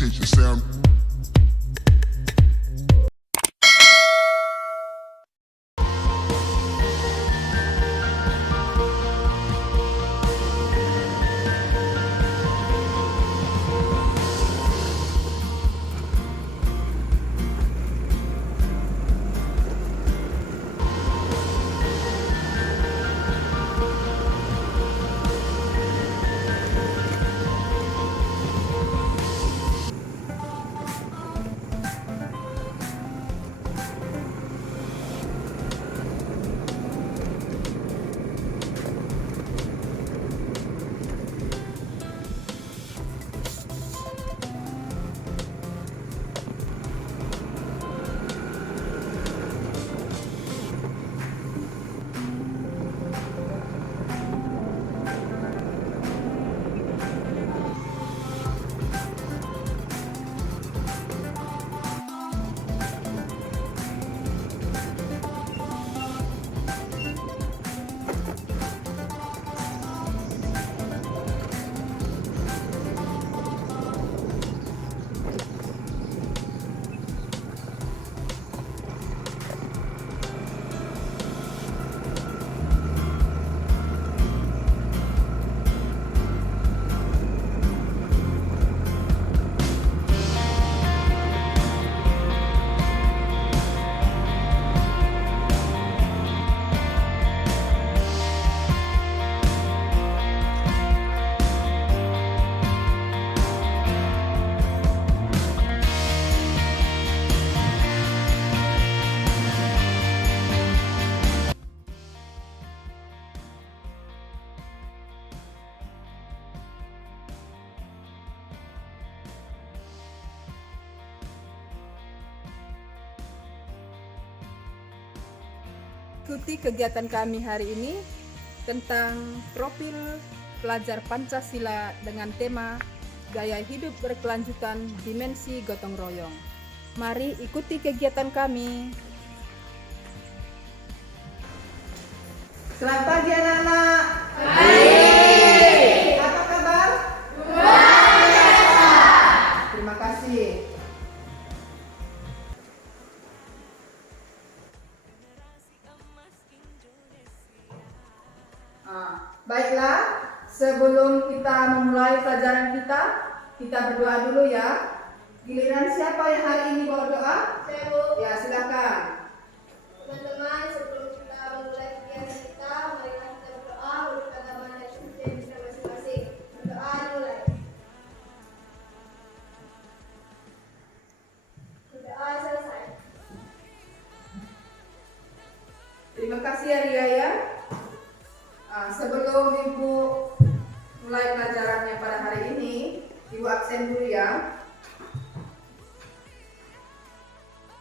appreciate your sound. Ikuti kegiatan kami hari ini tentang profil pelajar Pancasila dengan tema Gaya Hidup Berkelanjutan Dimensi Gotong Royong. Mari ikuti kegiatan kami. Selamat pagi anak-anak. Baik. Apa kabar? Luar biasa. Terima kasih. Baiklah, sebelum kita memulai pelajaran kita berdoa dulu ya. Giliran siapa yang hari ini bawa doa? Saya, Bu. Ya, silakan. Teman-teman, sebelum kita memulai kegiatan kita, mari kita berdoa untuk agama dan suci kita masing-masing. Berdoa mulai. Berdoa selesai. Terima kasih Arya ya. Sebelum Ibu mulai pelajarannya pada hari ini, Ibu absen dulu ya.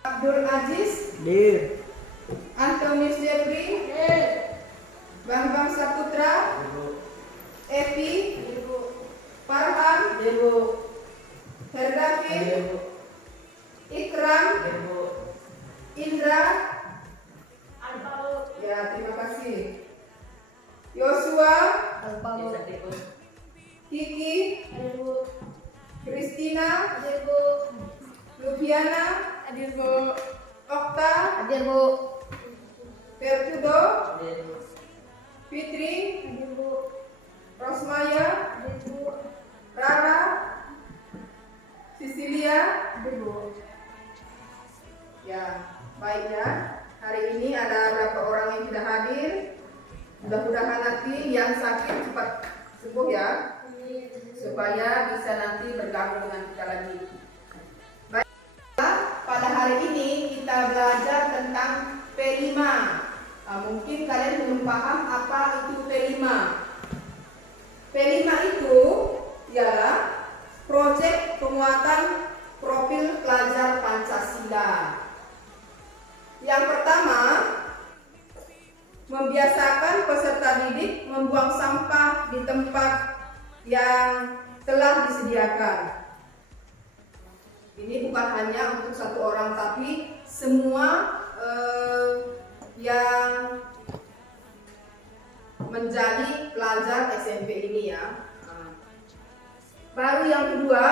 Abdul Aziz, Dir. Antonius Jeffrey, Bambang Saputra, Evi, Farhan, Herdavi, Ikram, Indra. Ya, terima kasih. Yosua, Kiki, Kristina, Lubiana, Okta, Pertudo, Fitri, Rosmaya, Rara, Sisilia. Ya, baik ya. Hari ini ada berapa orang yang tidak hadir? Mudah-mudahan nanti yang sakit cepat sembuh ya, supaya bisa nanti bergabung dengan kita lagi. Baiklah, pada hari ini kita belajar tentang P5. Mungkin kalian belum paham apa itu P5. P5 itu ialah proyek penguatan profil pelajar Pancasila. Yang pertama, membiasakan peserta didik membuang sampah di tempat yang telah disediakan. Ini bukan hanya untuk satu orang, tapi semua yang menjadi pelajar SMP ini ya. Baru yang kedua,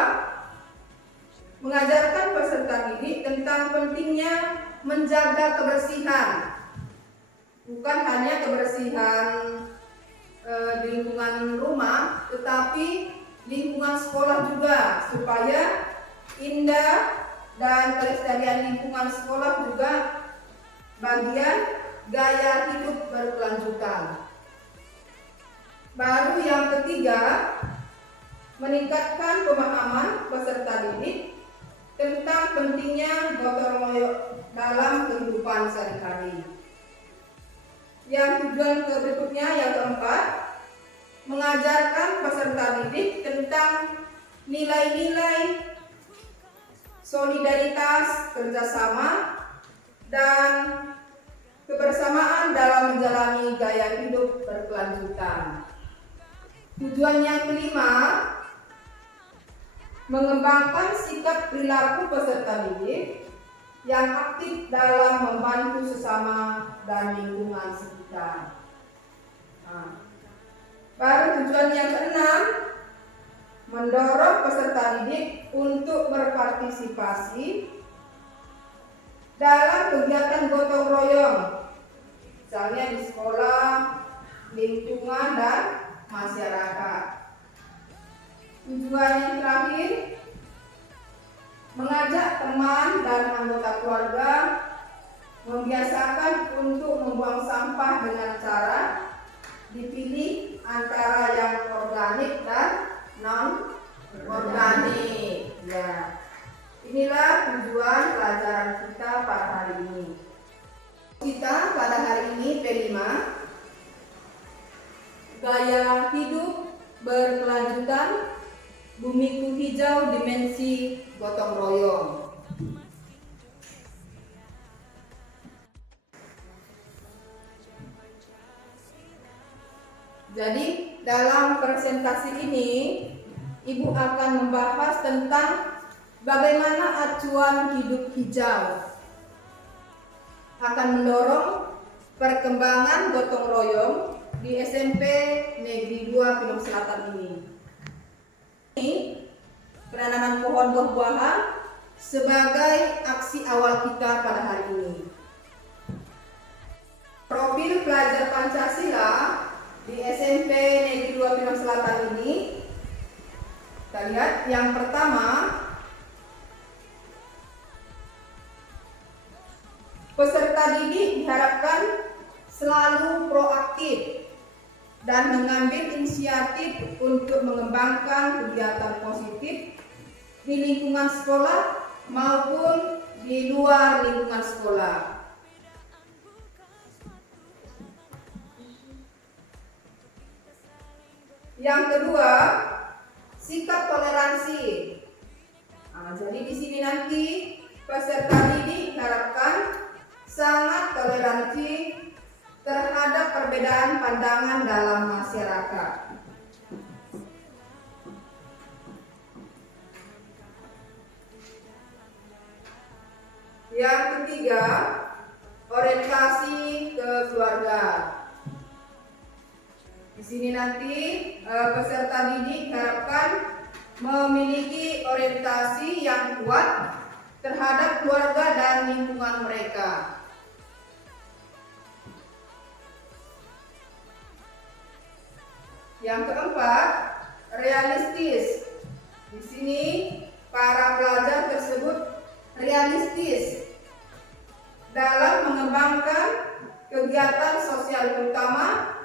mengajarkan peserta didik tentang pentingnya menjaga kebersihan. Bukan hanya kebersihan di lingkungan rumah, tetapi lingkungan sekolah juga, supaya indah dan kelestarian lingkungan sekolah juga bagian gaya hidup berkelanjutan. Baru yang ketiga, meningkatkan pemahaman peserta didik tentang pentingnya gotong royong dalam kehidupan sehari-hari. Yang tujuan berikutnya yang keempat, mengajarkan peserta didik tentang nilai-nilai solidaritas, kerjasama, dan kebersamaan dalam menjalani gaya hidup berkelanjutan. Tujuan yang kelima, mengembangkan sikap perilaku peserta didik yang aktif dalam membantu sesama dan lingkungan sekitar. Baru tujuan yang keenam, mendorong peserta didik untuk berpartisipasi dalam kegiatan gotong royong, misalnya di sekolah, lingkungan, dan masyarakat. Tujuan yang terakhir, mengajak teman dan anggota keluarga membiasakan untuk membuang sampah dengan cara dipilih antara yang organik dan non organik. Ya, inilah tujuan pelajaran kita pada hari ini. Kita pada hari ini P5, gaya hidup berkelanjutan, bumiku hijau, dimensi gotong royong. Jadi dalam presentasi ini Ibu akan membahas tentang bagaimana acuan hidup hijau akan mendorong perkembangan gotong royong di SMP Negeri 2 Pinang Selatan ini. Penanaman pohon buah-buahan sebagai aksi awal kita pada hari ini. Profil pelajar Pancasila di SMP Negeri 2 Pinang Selatan ini, kita lihat yang pertama, peserta didik diharapkan selalu proaktif dan mengambil inisiatif untuk mengembangkan kegiatan positif di lingkungan sekolah maupun di luar lingkungan sekolah. Yang kedua, sikap toleransi. Jadi di sini nanti peserta didik diharapkan sangat toleransi terhadap perbedaan pandangan dalam masyarakat. Yang ketiga, orientasi ke keluarga. Di sini nanti peserta didik diharapkan memiliki orientasi yang kuat terhadap keluarga dan lingkungan mereka. Yang keempat, realistis. Di sini para pelajar tersebut realistis dalam mengembangkan kegiatan sosial utama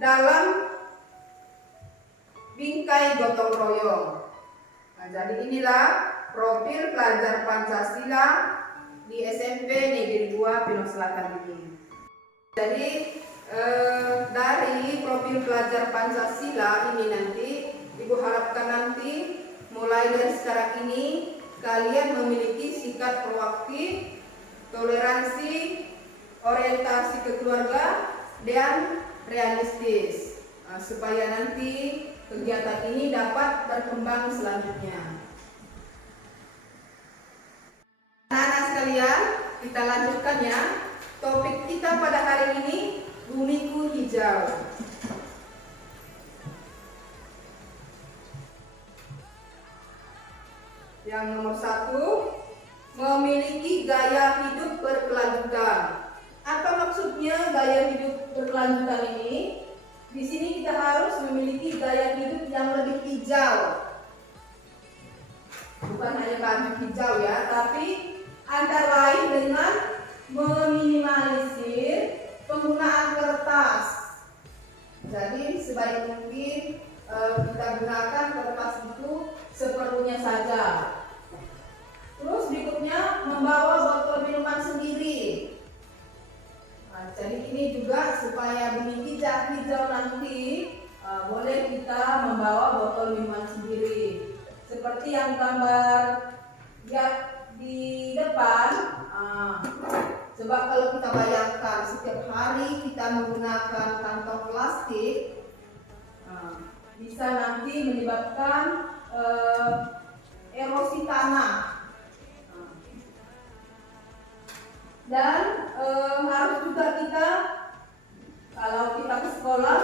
dalam bingkai gotong royong. Jadi inilah profil pelajar Pancasila di SMP Negeri 2 Pinang Selatan ini. Jadi dari profil pelajar Pancasila ini nanti Ibu harapkan nanti mulai dari sekarang ini kalian memiliki sikap proaktif, toleransi, orientasi ke keluarga, dan realistis, supaya nanti kegiatan ini dapat berkembang selanjutnya. Anak-anak sekalian, kita lanjutkan ya. Topik kita pada hari ini, bumiku hijau. Yang nomor 1, memiliki gaya hidup berkelanjutan. Apa maksudnya gaya hidup berkelanjutan ini? Di sini kita harus memiliki gaya hidup yang lebih hijau. Bukan hanya baju hijau ya, tapi antara lain dengan meminimalisir penggunaan kertas. Jadi sebaik mungkin kita gunakan kertas itu seperlunya saja. Terus berikutnya membawa botol minuman sendiri. Nah, jadi ini juga supaya benih hijau nanti boleh kita membawa botol minuman sendiri. Seperti yang gambar ya di depan. Coba kalau kita bayangkan setiap hari kita menggunakan kantong plastik, bisa nanti menyebabkan erosi tanah. Dan harus juga kita, kalau kita ke sekolah,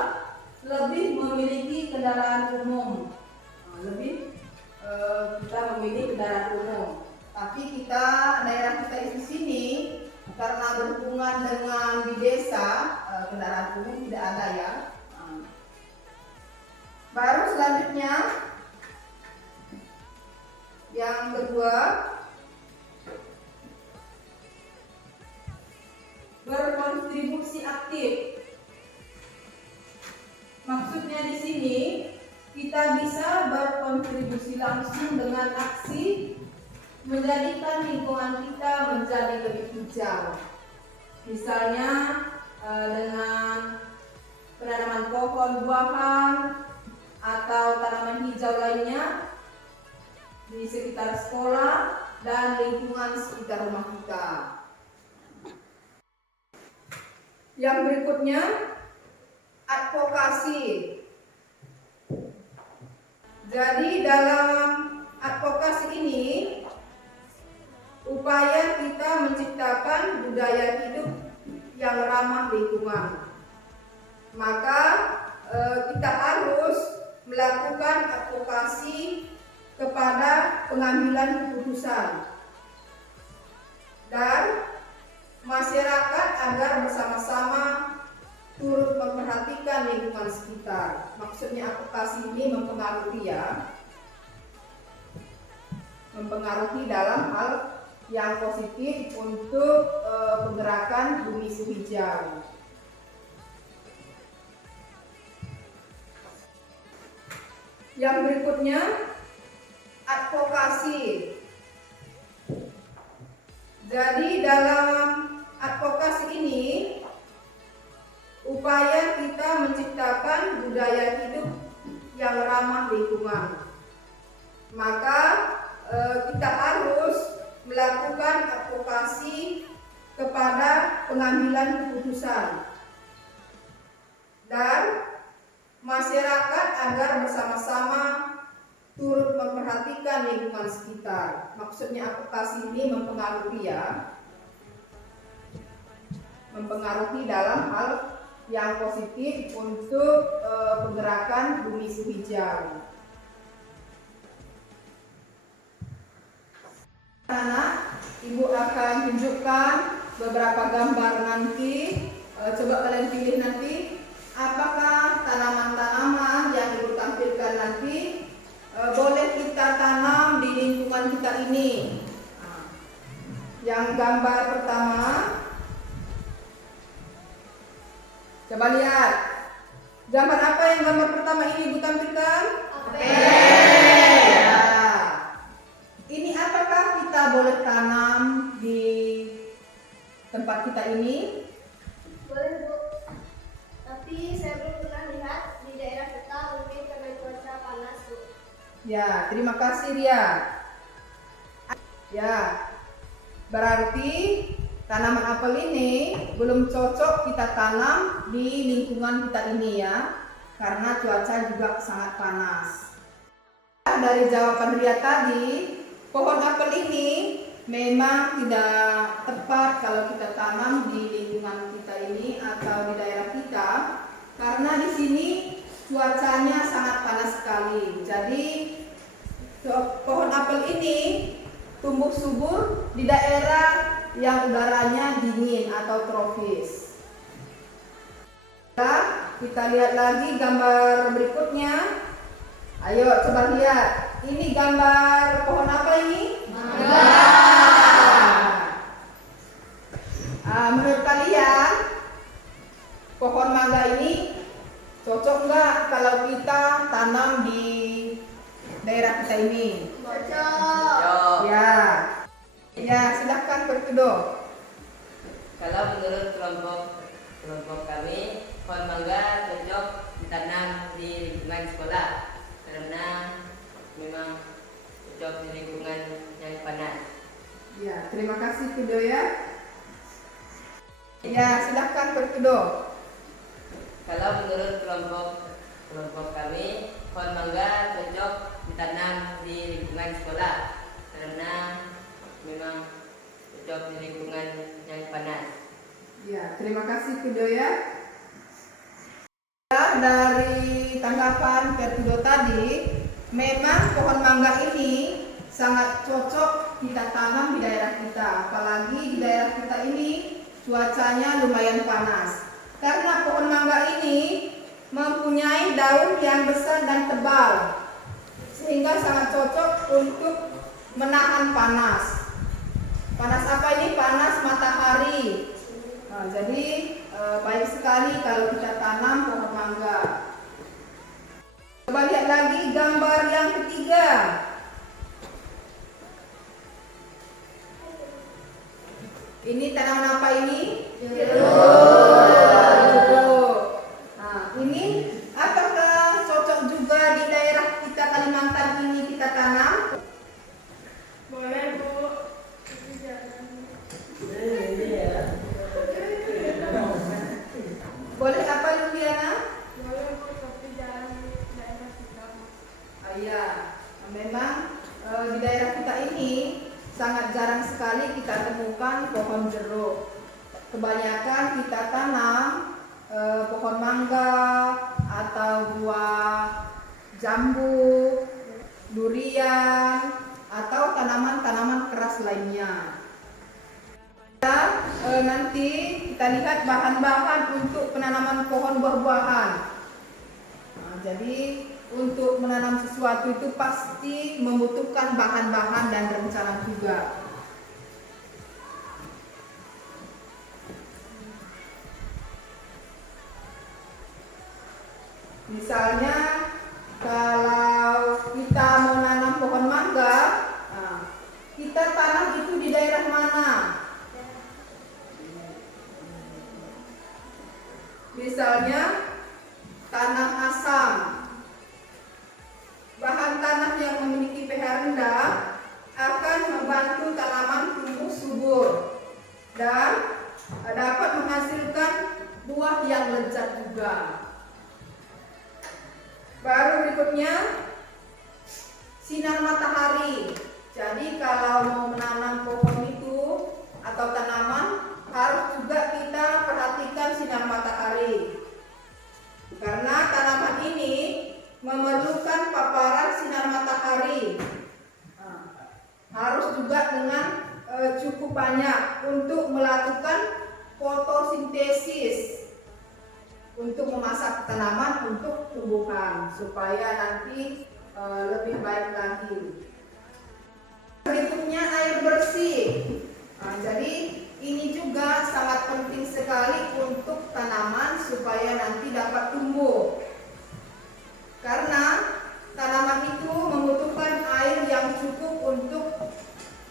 lebih memiliki kendaraan umum. Kita memilih kendaraan umum. Tapi kita, daerah kita di sini, karena berhubungan dengan di desa, kendaraan umum tidak ada ya. Baru selanjutnya, yang kedua, berkontribusi aktif. Maksudnya di sini kita bisa berkontribusi langsung dengan aksi menjadikan lingkungan kita menjadi lebih hijau. Misalnya dengan penanaman pohon buahan atau tanaman hijau lainnya di sekitar sekolah dan lingkungan sekitar rumah kita. Yang berikutnya, advokasi. Jadi dalam advokasi ini, upaya kita menciptakan budaya hidup yang ramah lingkungan. Maka kita harus melakukan advokasi kepada pengambilan keputusan dan masyarakat agar bersama-sama turut memperhatikan lingkungan sekitar. Maksudnya advokasi ini mempengaruhi ya, mempengaruhi dalam hal yang positif untuk pergerakan bumi hijau. Yang berikutnya, advokasi. Jadi dalam advokasi ini, upaya kita menciptakan budaya hidup yang ramah lingkungan. Maka kita harus melakukan advokasi kepada pengambilan keputusan dan masyarakat agar bersama-sama turut memperhatikan lingkungan sekitar. Maksudnya advokasi ini mempengaruhi ya, mempengaruhi dalam hal yang positif untuk pergerakan bumi hijau. Anak, Ibu akan tunjukkan beberapa gambar nanti. Coba kalian pilih nanti apakah tanaman-tanaman yang Ibu tampilkan nanti boleh kita tanam di lingkungan kita ini. Yang gambar pertama, coba lihat. Gambar apa yang gambar pertama ini Ibu tampilkan? Ya. Ini apakah kita boleh tanam di tempat kita ini? Boleh Bu, tapi saya belum pernah lihat di daerah kita, mungkin karena cuaca panas Bu. Ya, terima kasih Ria. Ya, berarti tanaman apel ini belum cocok kita tanam di lingkungan kita ini ya, karena cuaca juga sangat panas. Dari jawaban Ria tadi, pohon apel ini memang tidak tepat kalau kita tanam di lingkungan kita ini atau di daerah kita, karena di sini cuacanya sangat panas sekali. Jadi pohon apel ini tumbuh subur di daerah yang udaranya dingin atau tropis. Kita lihat lagi gambar berikutnya. Ayo coba lihat. Ini gambar pohon apa ini? Mangga. Menurut kalian pohon mangga ini cocok nggak kalau kita tanam di daerah kita ini? Cocok. Ya, silahkan bertuduh. Kalau menurut kelompok kami, pohon mangga cocok ditanam di lingkungan sekolah karena memang cocok di lingkungan yang panas. Ya, terima kasih Tudo ya. Ya, silahkan bertuduh. Kalau menurut kelompok kami, pohon mangga cocok ditanam di lingkungan sekolah karena memang cocok di lingkungan yang panas. Ya, terima kasih Tudo ya. Dari tanggapan Pertudo tadi, memang pohon mangga ini sangat cocok kita tanam di daerah kita, apalagi di daerah kita ini cuacanya lumayan panas. Karena pohon mangga ini mempunyai daun yang besar dan tebal, sehingga sangat cocok untuk menahan panas. Panas apa ini? Panas matahari. Nah, jadi baik sekali kalau kita tanam pohon mangga. Coba lihat lagi gambar yang ketiga. Ini tanaman apa ini? Jeruk. Nah, ini apakah cocok juga di daerah kita Kalimantan ini kita tanam? Boleh, Bu. Boleh apa Luliana? Boleh, Bu, tapi jangan di daerah kita. Iya, memang di daerah kita ini sangat jarang sekali kita temukan pohon jeruk. Kebanyakan kita tanam pohon mangga atau buah jambu, durian, atau tanaman-tanaman keras lainnya. Nanti kita lihat bahan-bahan untuk penanaman pohon buah-buahan. Nah, jadi untuk menanam sesuatu itu pasti membutuhkan bahan-bahan dan rencana juga. Misalnya kalau kita mau nanam pohon mangga, nah, kita tanam itu di daerah mana? Misalnya tanah asam. Bahan tanah yang memiliki pH rendah akan membantu tanaman tumbuh subur dan dapat menghasilkan buah yang lezat juga. Baru berikutnya sinar matahari. Jadi kalau mau menanam pohon itu atau tanaman harus juga kita perhatikan sinar matahari. Karena tanaman ini memerlukan paparan sinar matahari. Harus juga dengan cukup banyak untuk melakukan fotosintesis untuk memasak tanaman untuk tumbuhan supaya nanti lebih baik lagi. Berikutnya air bersih. Jadi ini juga sangat penting sekali untuk tanaman supaya nanti dapat tumbuh. Karena tanaman itu membutuhkan air yang cukup untuk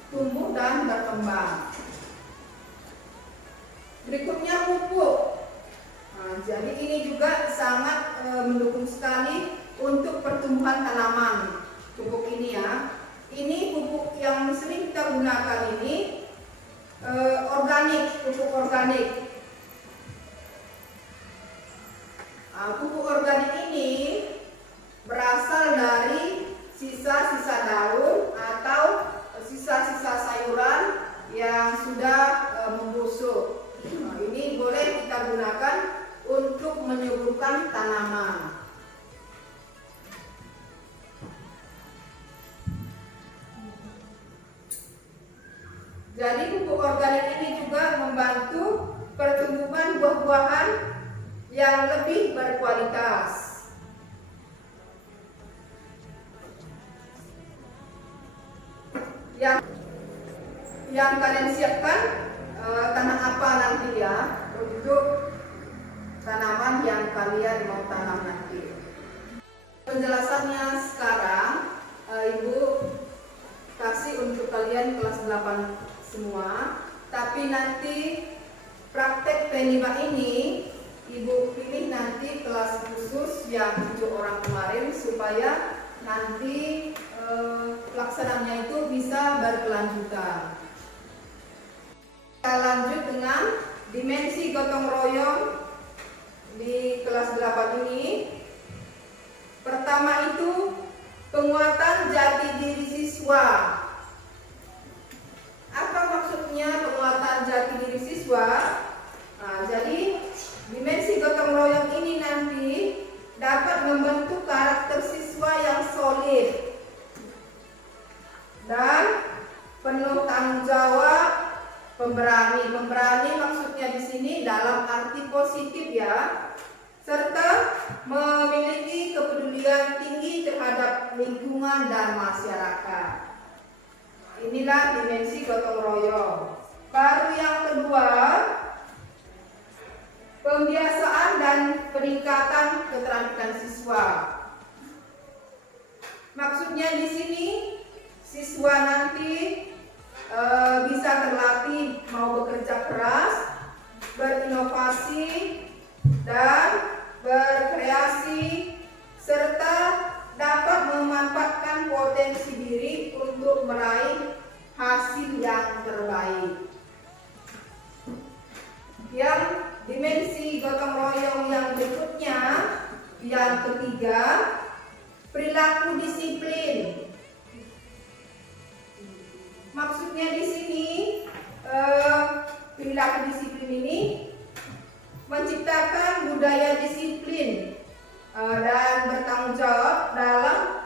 tumbuh dan berkembang. Berikutnya pupuk. Jadi ini juga sangat mendukung sekali untuk pertumbuhan tanaman. Pupuk ini ya. Ini pupuk yang sering kita gunakan ini organik, pupuk organik. Pupuk organik ini berasal dari sisa-sisa daun atau sisa-sisa sayuran yang sudah membusuk. Ini boleh kita gunakan untuk menyuburkan tanaman. pupuk organik ini juga membantu pertumbuhan buah-buahan yang lebih berkualitas. Yang kalian siapkan tanah apa nanti ya untuk tanaman yang kalian mau tanam nanti. Penjelasannya sekarang Ibu kasih untuk kalian kelas 8 semua, tapi nanti praktek P5 ini Ibu pilih nanti kelas khusus yang 7 orang kemarin supaya nanti pelaksananya itu bisa berkelanjutan. Kita lanjut dengan dimensi gotong royong di kelas 8 ini. Pertama itu penguatan jati diri siswa. Apa maksudnya penguatan jati diri siswa? Nah, jadi dimensi gotong royong ini nanti dapat membentuk karakter siswa yang solid dan penuh tanggung jawab, pemberani. Pemberani maksudnya di sini dalam arti positif ya, serta memiliki kepedulian tinggi terhadap lingkungan dan masyarakat. Inilah dimensi gotong royong. Baru yang kedua, pembiasaan dan peningkatan keterampilan siswa. Maksudnya di sini siswa nanti bisa terlatih mau bekerja keras, berinovasi dan berkreasi, serta dapat memanfaatkan potensi diri untuk meraih hasil yang terbaik. Yang dimensi gotong royong yang berikutnya, yang ketiga, perilaku disiplin. Maksudnya di sini perilaku disiplin ini menciptakan budaya disiplin dan bertanggung jawab dalam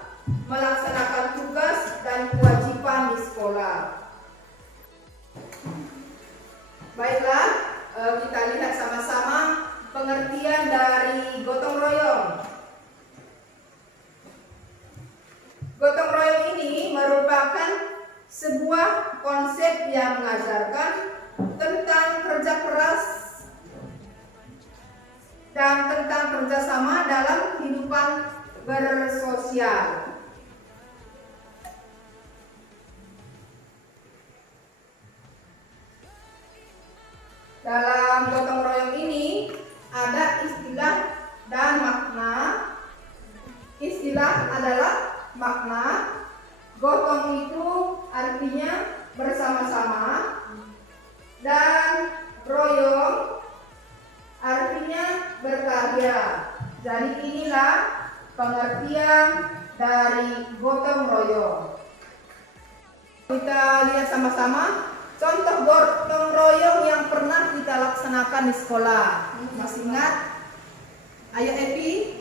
melaksanakan tugas dan kewajiban di sekolah. Baiklah, kita lihat sama-sama pengertian dari gotong royong. Gotong royong ini merupakan sebuah konsep yang mengajarkan tentang kerja keras dan tentang kerjasama dalam kehidupan bersosial. Dalam gotong royong ini ada istilah dan makna. Istilah adalah makna. Gotong itu artinya bersama-sama, dan royong artinya berkarya. Jadi inilah pengertian dari gotong royong. Kita lihat sama-sama contoh gotong royong yang pernah kita laksanakan di sekolah. Masih ingat? Ayo Epi.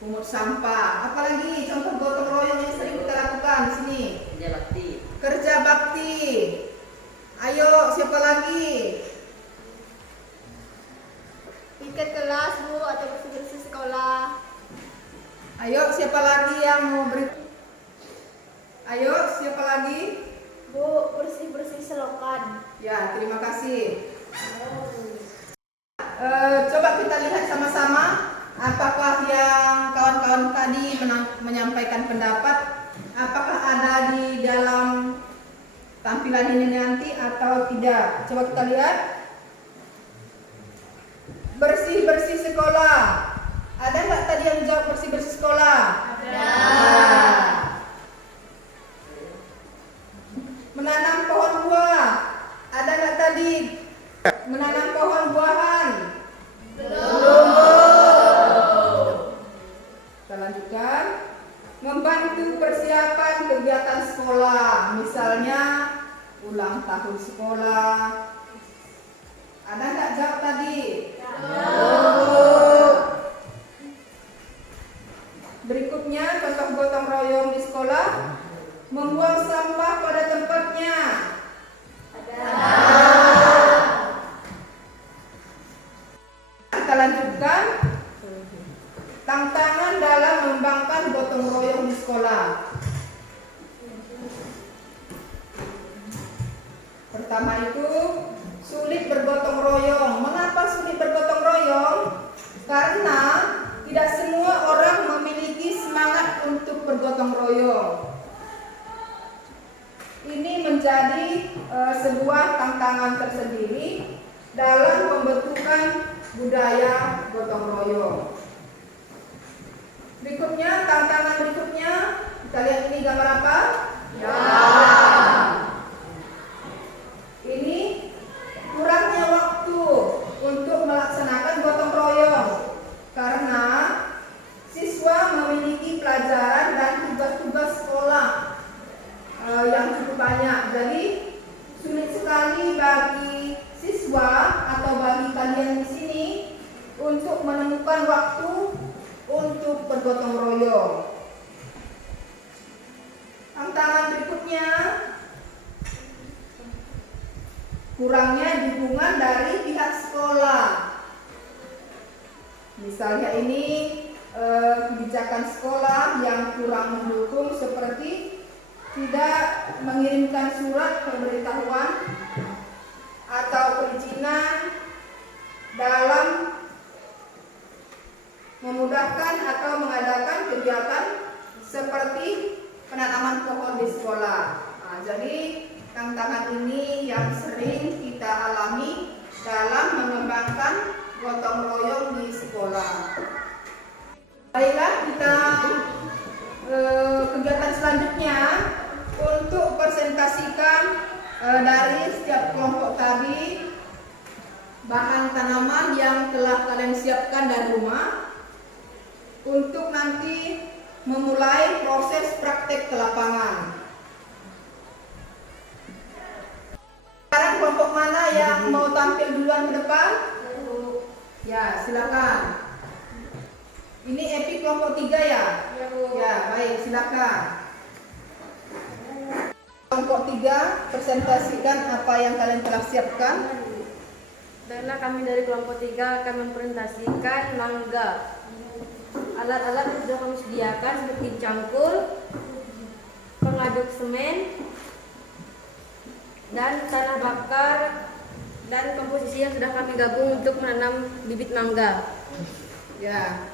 Pungut sampah. Apalagi contoh gotong royong yang sering kita lakukan di sini? Kerja bakti. Kerja bakti. Ayo, siapa lagi? Piket kelas, Bu, atau bersih-bersih sekolah. Ayo, siapa lagi yang mau beri? Ayo, siapa lagi? Bu, bersih-bersih selokan. Ya, terima kasih. Coba kita lihat sama-sama apakah yang kawan-kawan tadi menyampaikan pendapat, apakah ada di dalam tampilan ini nanti atau tidak. Coba kita lihat. Bersih-bersih sekolah. Ada nggak tadi yang jawab bersih-bersih sekolah? Ada. Menanam pohon buah. Ada nggak tadi? Menanam pohon buahan? Belum. Kita lanjutkan. Membantu persiapan kegiatan sekolah, misalnya ulang tahun sekolah. Ada nggak jawab tadi? Berikutnya contoh gotong royong di sekolah, membuang sampah pada tempatnya. Pertama itu sulit bergotong royong. Mengapa sulit bergotong royong? Karena tidak semua orang memiliki semangat untuk bergotong royong. Ini menjadi sebuah tantangan tersendiri dalam pembentukan budaya gotong royong. Berikutnya, tantangan berikutnya, kita lihat ini gambar apa? Ya. Ini kurangnya waktu untuk melaksanakan gotong royong karena siswa memiliki pelajaran dan tugas-tugas sekolah yang cukup banyak. Jadi sulit sekali bagi siswa atau bagi kalian di sini untuk menemukan waktu untuk bergotong royong. Tantangan berikutnya, kurangnya dukungan dari pihak sekolah. Misalnya ini kebijakan sekolah yang kurang mendukung seperti tidak mengirimkan surat pemberitahuan atau perizinan dalam memudahkan atau mengadakan kegiatan seperti penanaman pohon di sekolah. Nah, jadi tantangan ini yang sering kita alami dalam mengembangkan gotong royong di sekolah. Baiklah, kita kegiatan selanjutnya untuk presentasikan dari setiap kelompok tadi bahan tanaman yang telah kalian siapkan dari rumah untuk nanti memulai proses praktek ke lapangan. Sekarang kelompok mana yang mau tampil duluan ke depan? Ya, silakan. Ini Epi kelompok 3 ya? Ya, baik, silakan. Kelompok 3 presentasikan apa yang kalian telah siapkan. Baiklah, kami dari kelompok 3 akan mempresentasikan mangga. Alat-alat yang sudah kami sediakan seperti cangkul, pengaduk semen, dan tanah bakar, dan komposisi yang sudah kami gabung untuk menanam bibit mangga. Ya,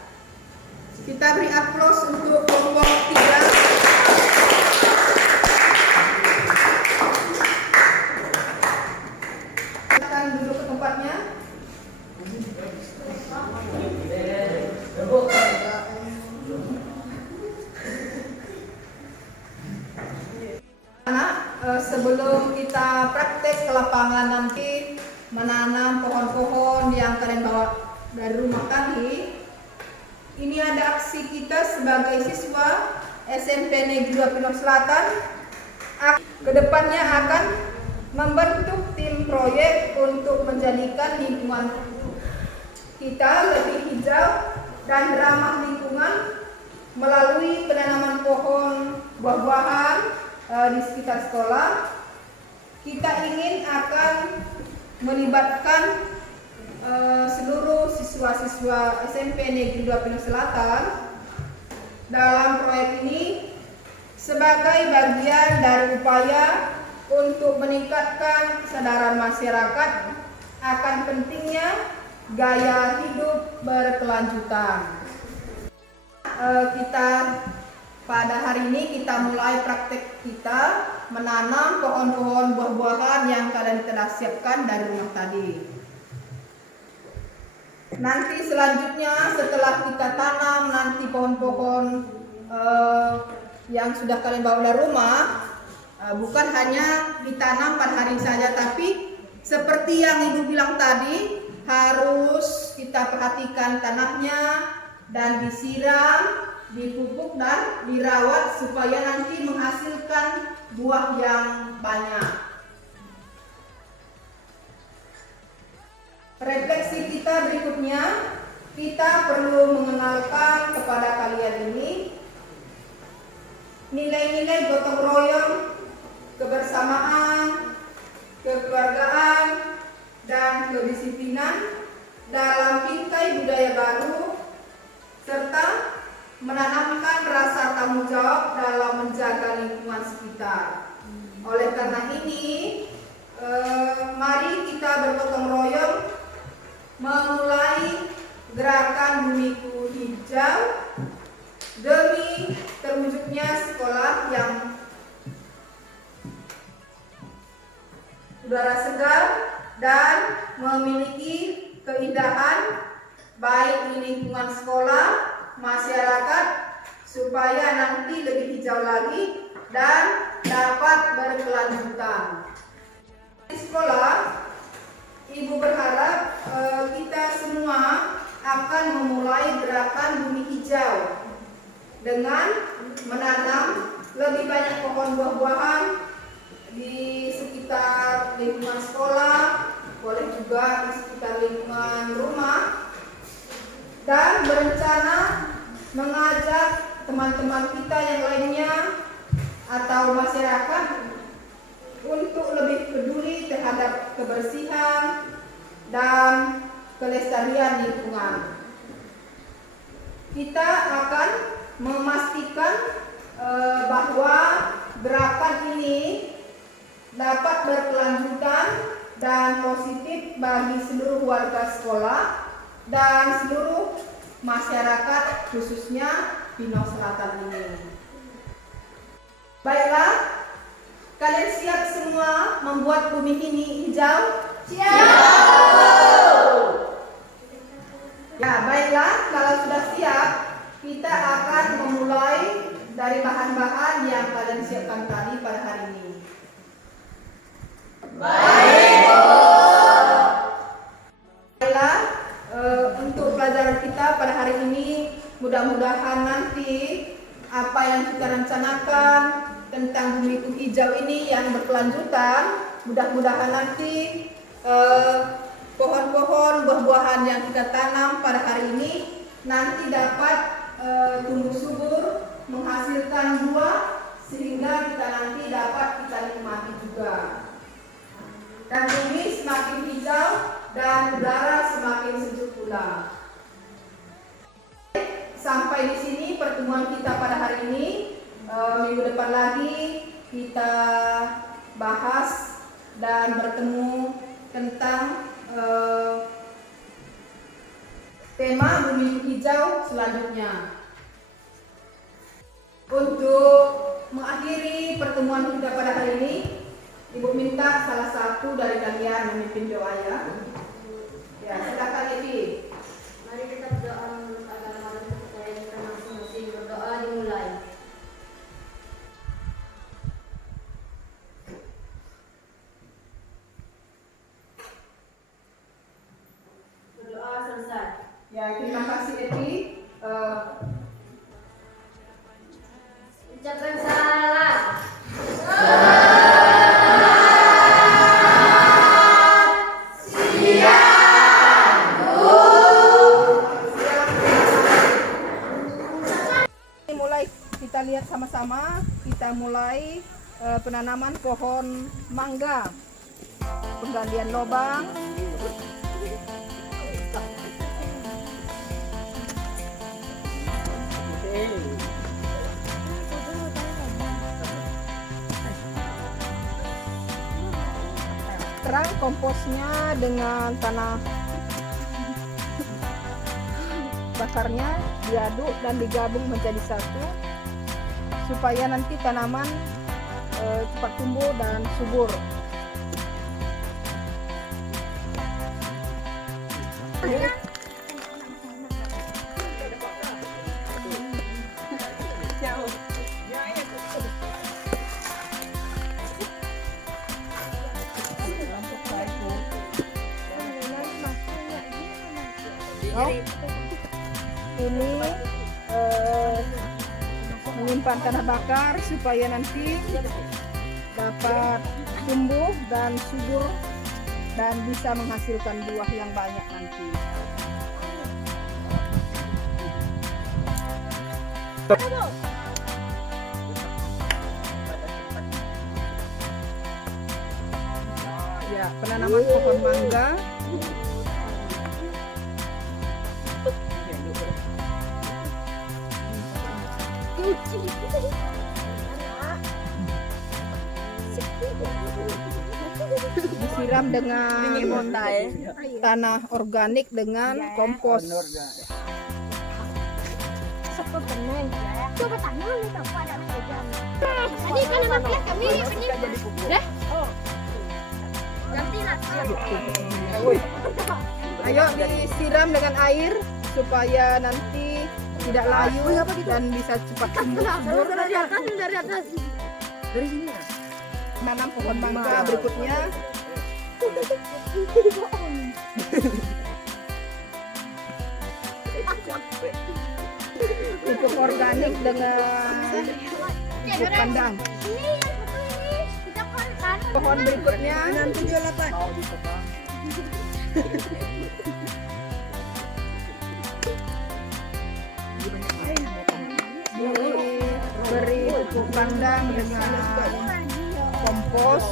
kita beri aplaus untuk kelompok 3. Silakan duduk ke tempatnya. Sebelum kita praktek ke lapangan nanti menanam pohon-pohon yang kalian bawa dari rumah tadi, ini ada aksi kita sebagai siswa SMP Negeri 2 Pinang Selatan. Kedepannya akan membentuk tim proyek untuk menjadikan lingkungan kita lebih hijau dan ramah lingkungan melalui penanaman pohon buah-buahan di sekitar sekolah. Kita ingin akan melibatkan seluruh siswa-siswa SMP Negeri 2 Pinang Selatan dalam proyek ini sebagai bagian dari upaya untuk meningkatkan kesadaran masyarakat akan pentingnya gaya hidup berkelanjutan. Pada hari ini kita mulai praktek kita menanam pohon-pohon buah-buahan yang kalian telah siapkan dari rumah tadi. Nanti selanjutnya setelah kita tanam nanti pohon-pohon yang sudah kalian bawa dari rumah, bukan hanya ditanam pada hari ini saja, tapi seperti yang Ibu bilang tadi, harus kita perhatikan tanahnya dan disiram, dipupuk dan dirawat supaya nanti menghasilkan buah yang banyak. Refleksi kita berikutnya, kita perlu mengenalkan kepada kalian ini nilai-nilai gotong royong, kebersamaan, kekeluargaan, dan kedisiplinan dalam bingkai budaya baru, serta menanamkan rasa tanggung jawab dalam menjaga lingkungan sekitar. Oleh karena ini, mari kita bergotong royong memulai gerakan Bumiku Hijau demi terwujudnya sekolah yang udara segar dan memiliki keindahan baik di lingkungan sekolah, masyarakat, supaya nanti lebih hijau lagi dan dapat berkelanjutan. Di sekolah, Ibu berharap kita semua akan memulai gerakan Bumi Hijau dengan menanam lebih banyak pohon buah-buahan di sekitar lingkungan sekolah, boleh juga di sekitar lingkungan rumah, dan berencana mengajak teman-teman kita yang lainnya atau masyarakat untuk lebih peduli terhadap kebersihan dan kelestarian lingkungan. Kita akan memastikan bahwa gerakan ini dapat berkelanjutan dan positif bagi seluruh warga sekolah dan seluruh masyarakat, khususnya Pinang Selatan ini. Baiklah, kalian siap semua membuat bumi ini hijau? Siap! Ya, baiklah, kalau sudah siap, kita akan memulai dari bahan-bahan yang kalian siapkan tadi pada hari ini. Baiklah, untuk pelajaran kita pada hari ini, mudah-mudahan nanti apa yang kita rencanakan tentang Bumiku Hijau ini yang berkelanjutan, mudah-mudahan nanti pohon-pohon buah-buahan yang kita tanam pada hari ini nanti dapat tumbuh subur, menghasilkan buah, sehingga kita nanti dapat kita nikmati juga. Dan bumi semakin hijau dan udara semakin sejuk pula. Sampai di sini pertemuan kita pada hari ini. Minggu depan lagi kita bahas dan bertemu tentang tema Bumi Hijau selanjutnya. Untuk mengakhiri pertemuan kita pada hari ini, Ibu minta salah satu dari kalian memimpin doa ya. Ya, silakan Evi. Mari kita berdoa menurut agama dan kepercayaan kita masing-masing. Berdoa dimulai. Berdoa selesai. Ya, terima kasih Evi. Ucapkan salam. Mulai kita lihat sama-sama, kita mulai penanaman pohon mangga, penggalian lubang. Terang komposnya dengan tanah bakarnya diaduk dan digabung menjadi satu supaya nanti tanaman cepat tumbuh dan subur. Ini menyimpan tanah bakar supaya nanti dapat tumbuh dan subur dan bisa menghasilkan buah yang banyak nanti. Ya, penanaman pohon mangga. disiram dengan tanah organik dengan kompos. Coba tanya nih apa ada pekerjaan. Tadi kan nanti kami ini. Dah. Ganti lah. Ayo disiram dengan air supaya nanti tidak layu dan bisa cepat tumbuh subur. Dari atas. Dari sini. Nanam pohon mangga berikutnya. Pupuk organik dengan pupuk kandang. Pohon berikutnya beri pupuk kandang dengan kompos.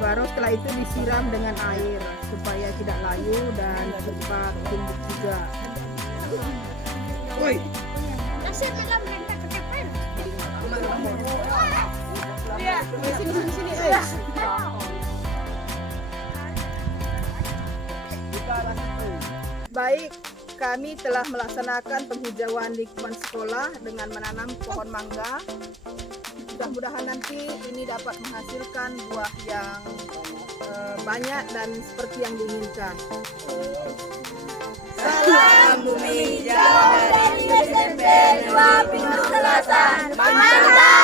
Baru setelah itu disiram dengan air supaya tidak layu dan cepat tumbuh juga. Sini. Baik, kami telah melaksanakan penghijauan lingkungan sekolah dengan menanam pohon mangga. Mudah-mudahan nanti ini dapat menghasilkan buah yang banyak dan seperti yang diinginkan. Salam Bumi Hijau dari SMP 2 Pintu Selatan. Mantap!